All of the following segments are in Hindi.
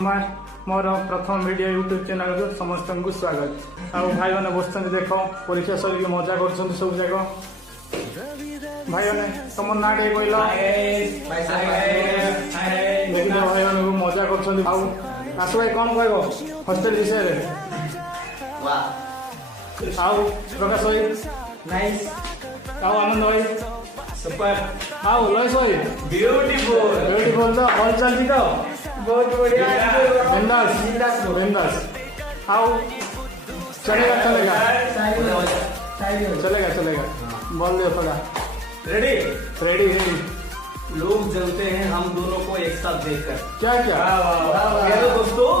मोर प्रथम वीडियो यूट्यूब चैनल को समस्त को स्वागत। आ भाई मैंने बस देख परीक्षा सर मजा कर सब जाक भाई मैंने तुम ना टे कहल देख भाई मैंने मजा कर आस भाई कौन कह हस्टेल विषय आउ प्रकाश भाई नाइस आउ आनंद भाई सुपर आउ लयस भाई ब्यूटीफुल ब्यूटीफुल तो भल चलती तो बहुत बढ़िया बिंदास बिंदास बिंदास आओ चलेगा चलेगा चलेगा चलेगा बोल दो थोड़ा रेडी रेडी रेडी लोग जलते हैं हम दोनों को एक साथ देखकर। क्या क्या हेलो दोस्तों,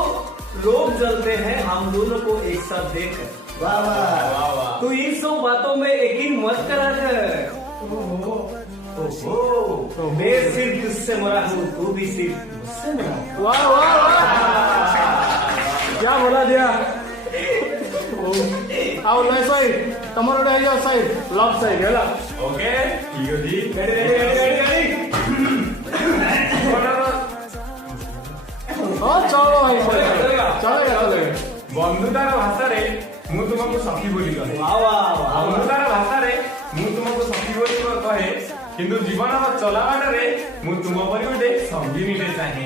लोग जलते हैं हम दोनों को एक साथ देखकर। वाह वाह वाह। तू इन सब बातों में यकीन मत करा कर। मैं सिर्फ तुझसे मरा हूँ, तू भी सिर्फ मुझसे मरा। वाह वाह वाह क्या बोला दिया आओ लयस भाई तुम गोटे हो साइड लव साइड है ओके ठीक है जी। रेडी रेडी रेडी रेडी चलो भाई चलेगा चलेगा बंधुतार भाषा मु तुमको सखी बोली कहे। बंधुतार भाषा मु तुमको सखी बोली कहे किंतु जीवन चलाबाटे मु तुम पर गोटे संगिनी चाहे।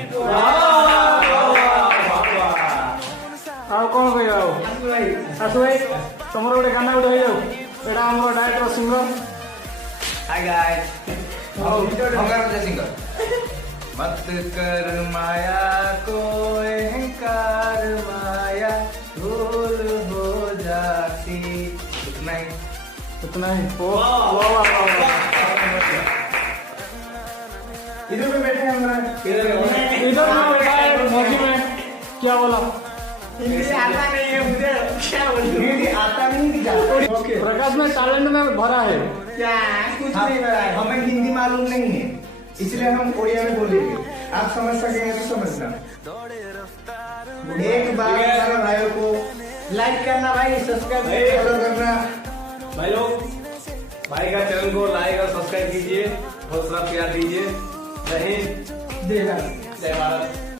ଆଉ କଣ କହିବା ଆଉ ଆସୁ ଭାଇ ତମର ଗୋଟେ ଗାନା ଗୋଟେ ହେଇଯାଉ ଏଇଟା ଆମର ଡାଇରେକ୍ଟର ସିଙ୍ଗର। हाय गाइस हमारा सिंगर मत कर माया को अहंकार माया भूल हो जाती इतना ही वाह वाह वाह इधर पे बैठे हैं हमारा इधर में बैठा है मौसी में क्या बोला हिंदी आता नहीं है मुझे क्या बोलूं हिंदी आता नहीं ओके प्रकाश में टैलेंट में भरा है क्या कुछ नहीं भरा है हमें हिंदी मालूम नहीं है इसलिए हम उड़िया में बोलेंगे आप समझ सकेंगे तो समझना। एक बार हमारे भाइयों को लाइक करना भाई सब्सक्राइब फॉलो करना भाई लोग भाई का चैनल को लाइक और सब्सक्राइब कीजिए, बहुत सारा प्यार दीजिए। जय हिंद जय भारत जय भारत।